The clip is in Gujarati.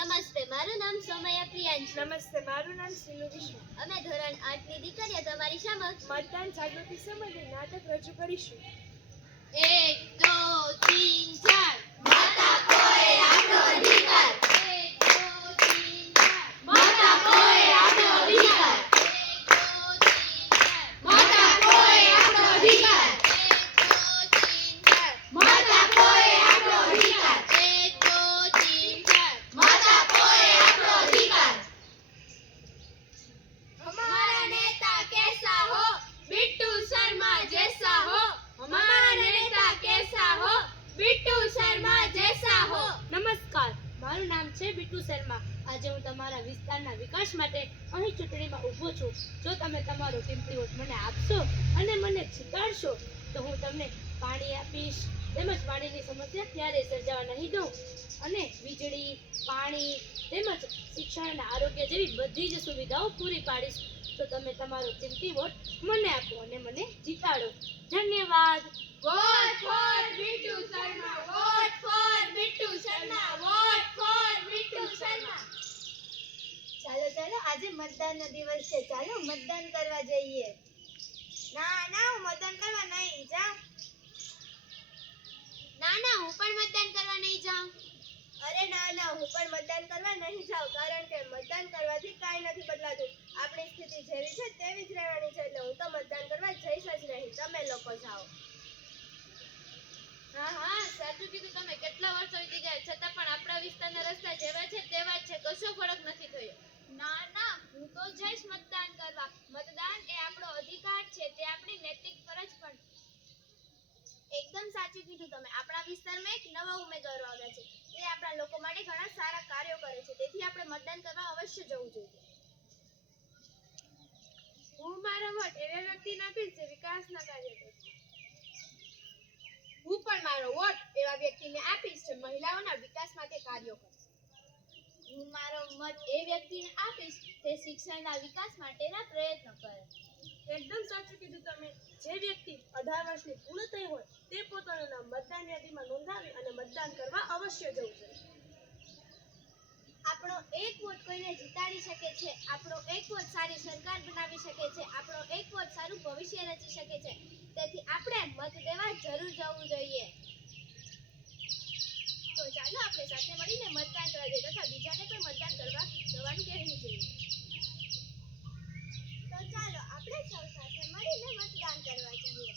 નમસ્તે મારું નામ સોમયા પ્રિયાંશ. નમસ્તે મારું નામ સિનુ વિષ્ણુ અમે ધોરણ આઠની દીકરીઓ તમારી સમક્ષ મતદાન જાગૃતિ સંબંધિત નાટક રજૂ કરીશું. એક 2 3 कैसा हो बिट्टू शर्मा जैसा हो हमारा नेता कैसा हो बिट्टू शर्मा जैसा हो નમસ્કાર મારું નામ છે બીટુ શર્મા આજે હું તમારા વિસ્તારના વિકાસ માટે અહીં ચૂંટણીમાં ઊભો છું જો તમે તમારો કિંમતી વોટ મને આપશો અને મને જીતાડશો તો હું તમને પાણી આપીશ તેમજ પાણીની સમસ્યા ક્યારેય સર્જાવા નહીં દઉં અને વીજળી પાણી તેમજ શિક્ષણ અને આરોગ્ય જેવી બધી જ સુવિધાઓ પૂરી પાડીશ તો તમે તમારો કિંમતી વોટ મને આપો અને મને જીતાડો. ધન્યવાદ. Vote for Bittu Sharma. Vote for Bittu Sharma. Vote for Bittu Sharma. ચાલો ચાલો આજે મતદાનનો દિવસ છે. ચાલો મતદાન કરવા જઈએ. ના ના હું મતદાન કરવા નહીં જાઉં. ના ના હું પણ મતદાન કરવા નહીં જાઉં. અરે ના ના હું પણ મતદાન કરવા નહીં જાઉં કારણ કે મતદાન જાઓ હા હા સાચું કીધું તમે. કેટલા વર્ષો વીતી ગયા છતાં પણ આપણા વિસ્તારના રસ્તા જેવા છે તેવા છે. કશો ફરક નથી થયો. ના ના હું તો જઈશ મતદાન કરવા. મતદાન એ આપણો અધિકાર છે તે આપણી નૈતિક ફરજ પણ એકદમ સાચું કીધું તમે. આપણા વિસ્તારમાં એક નવા ઉમેદવારો આવ્યા છે. તે આપણા લોકો માટે ઘણા સારા કાર્યો કરે છે. તેથી આપણે મતદાન કરવા અવશ્ય જવું જોઈએ. હું મારો વોટ એવા વ્યક્તિને આપીશ જે વિકાસના કાર્ય પણ મારો વોટ એવા વ્યક્તિને આપીશ જે મહિલાઓના વિકાસ માટે કાર્યો કરશે. હું મારો મત એ વ્યક્તિને આપીશ તે શિક્ષણના વિકાસ માટેના પ્રયત્નો કરે. એકદમ સાચું કીધું તમે. જે વ્યક્તિ અઢાર વર્ષની પૂર્ણ થઈ હોય તે પોતાનું નામ મતદાન યાદીમાં નોંધાવી અને મતદાન કરવા અવશ્ય જવું જોઈએ. આપણો એક વોટ કોઈને જીતાડી શકે છે આપણો એક વોટ સારી સરકાર બનાવી શકે છે આપણો એક વોટ સારું ભવિષ્ય રચી શકે છે. તેથી આપણે મત દેવા જરૂર જવું જોઈએ. આપણે સાથે મળીને મતદાન કરવા જોઈએ તથા બીજાને પણ મતદાન કરવા જવાનું કહેવું જોઈએ. તો ચાલો, આપણે સૌ સાથે મળીને મતદાન કરવા જઈએ.